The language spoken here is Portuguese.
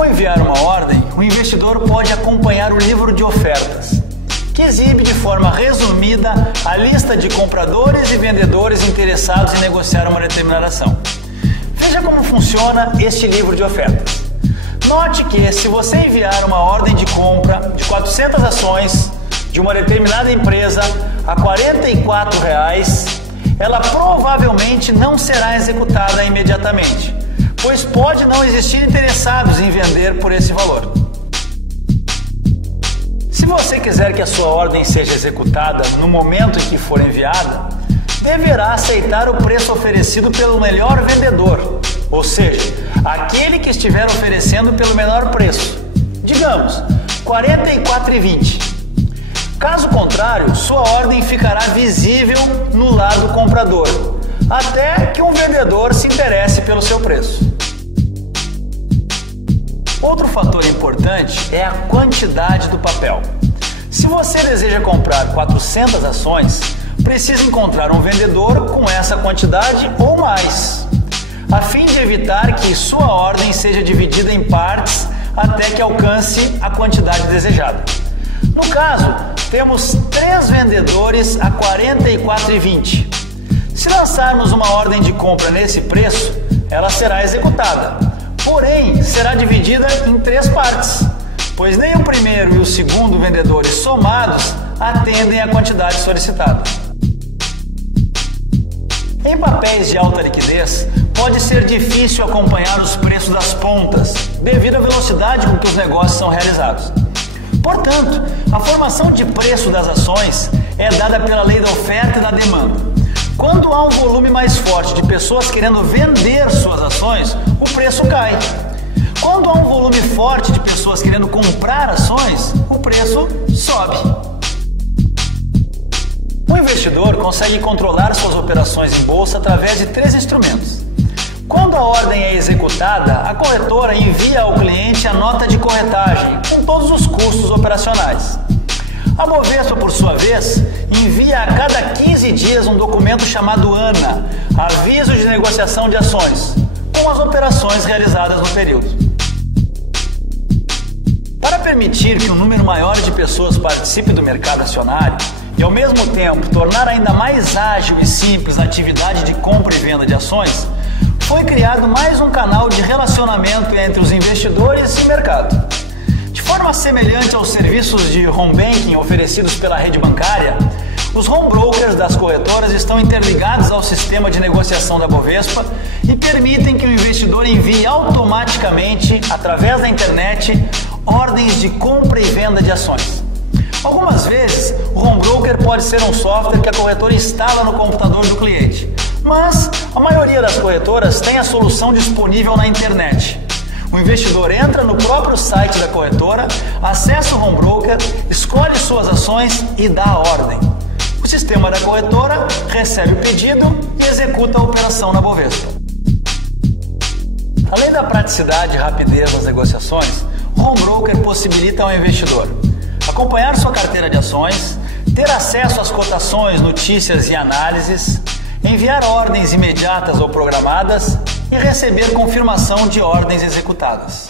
Ao enviar uma ordem, o investidor pode acompanhar o livro de ofertas, que exibe de forma resumida a lista de compradores e vendedores interessados em negociar uma determinada ação. Veja como funciona este livro de ofertas. Note que se você enviar uma ordem de compra de 400 ações de uma determinada empresa a R$ 44, ela provavelmente não será executada imediatamente, pois pode não existir interessados em vender por esse valor. Se você quiser que a sua ordem seja executada no momento em que for enviada, deverá aceitar o preço oferecido pelo melhor vendedor, ou seja, aquele que estiver oferecendo pelo menor preço, digamos, R$ 44,20. Caso contrário, sua ordem ficará visível no lado comprador, até que um vendedor se interesse pelo seu preço. Outro fator importante é a quantidade do papel. Se você deseja comprar 400 ações, precisa encontrar um vendedor com essa quantidade ou mais, a fim de evitar que sua ordem seja dividida em partes até que alcance a quantidade desejada. No caso, temos 3 vendedores a R$ 44,20. Se lançarmos uma ordem de compra nesse preço, ela será executada, porém será dividida em 3 partes, pois nem o primeiro e o segundo vendedores somados atendem à quantidade solicitada. Em papéis de alta liquidez, pode ser difícil acompanhar os preços das pontas, devido à velocidade com que os negócios são realizados. Portanto, a formação de preço das ações é dada pela lei da oferta e da demanda. Quando há um volume mais forte de pessoas querendo vender suas ações, o preço cai. Quando há um volume forte de pessoas querendo comprar ações, o preço sobe. O investidor consegue controlar suas operações em bolsa através de 3 instrumentos. Quando a ordem é executada, a corretora envia ao cliente a nota de corretagem, com todos os custos operacionais. A Bovespa, por sua vez, envia a cada 15 dias um documento chamado ANA, Aviso de Negociação de Ações, com as operações realizadas no período. Para permitir que um número maior de pessoas participe do mercado acionário e, ao mesmo tempo, tornar ainda mais ágil e simples a atividade de compra e venda de ações, foi criado mais um canal de relacionamento entre os investidores e o mercado. De forma semelhante aos serviços de home banking oferecidos pela rede bancária, os home brokers das corretoras estão interligados ao sistema de negociação da Bovespa e permitem que o investidor envie automaticamente, através da internet, ordens de compra e venda de ações. Algumas vezes, o home broker pode ser um software que a corretora instala no computador do cliente, mas a maioria das corretoras tem a solução disponível na internet. O investidor entra no próprio site da corretora, acessa o home broker, escolhe suas ações e dá a ordem. O sistema da corretora recebe o pedido e executa a operação na Bovespa. Além da praticidade e rapidez nas negociações, o home broker possibilita ao investidor acompanhar sua carteira de ações, ter acesso às cotações, notícias e análises, enviar ordens imediatas ou programadas e receber confirmação de ordens executadas.